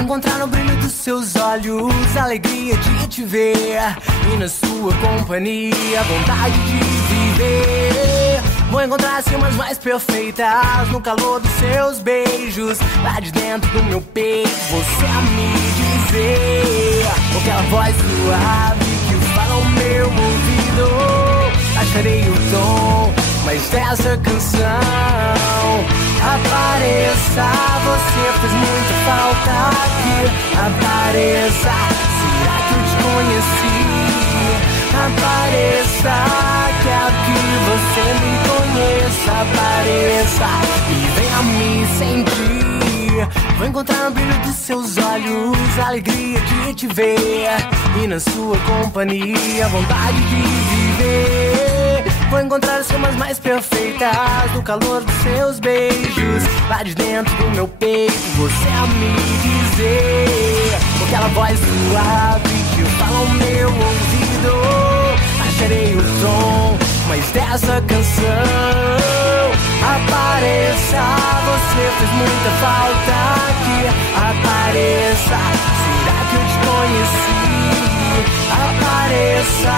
Vou encontrar no brilho dos seus olhos a alegria de te ver e na sua companhia, vontade de viver. Vou encontrar as rimas mais perfeitas no calor dos seus beijos, lá de dentro do meu peito, você a me dizer. Aquela voz suave que fala ao meu ouvido, acharei o tom, mas dessa canção. Apareça, você fez muita falta aqui. Apareça, será que eu te conheci? Apareça, quero que você me conheça. Apareça e venha me sentir. Vou encontrar no brilho dos seus olhos a alegria de te ver e na sua companhia, vontade de viver. Vou encontrar as rimas mais perfeitas no calor dos seus beijos, lá de dentro do meu peito, você a me dizer. Aquela voz suave que fala ao meu ouvido, acharei o tom, mas dessa canção. Apareça, você fez muita falta aqui. Apareça, será que eu te conheci? Apareça,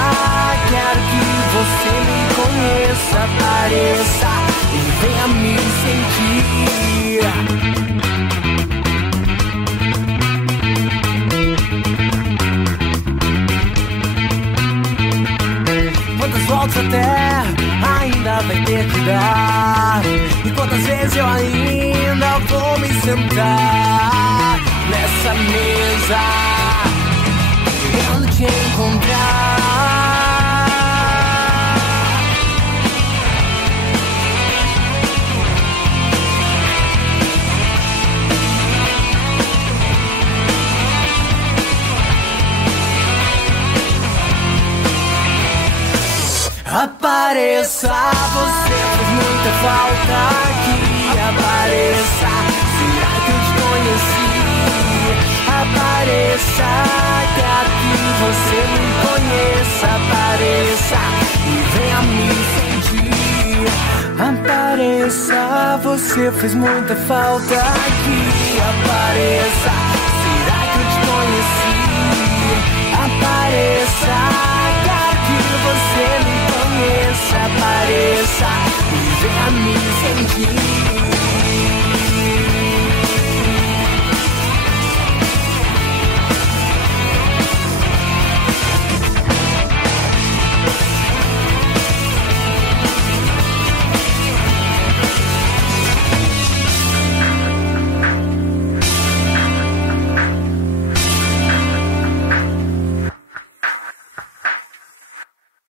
quero que você me conheça. Apareça e venha me sentir. Quantas voltas até ainda vai ter que dar? E quantas vezes eu ainda vou me sentar nessa mesa, querendo te encontrar? Apareça, você fez muita falta aqui. Apareça, será que eu te conheci? Apareça, quero que você me conheça. Apareça e venha me sentir. Apareça, você fez muita falta aqui. Apareça, será que eu te conheci? Apareça,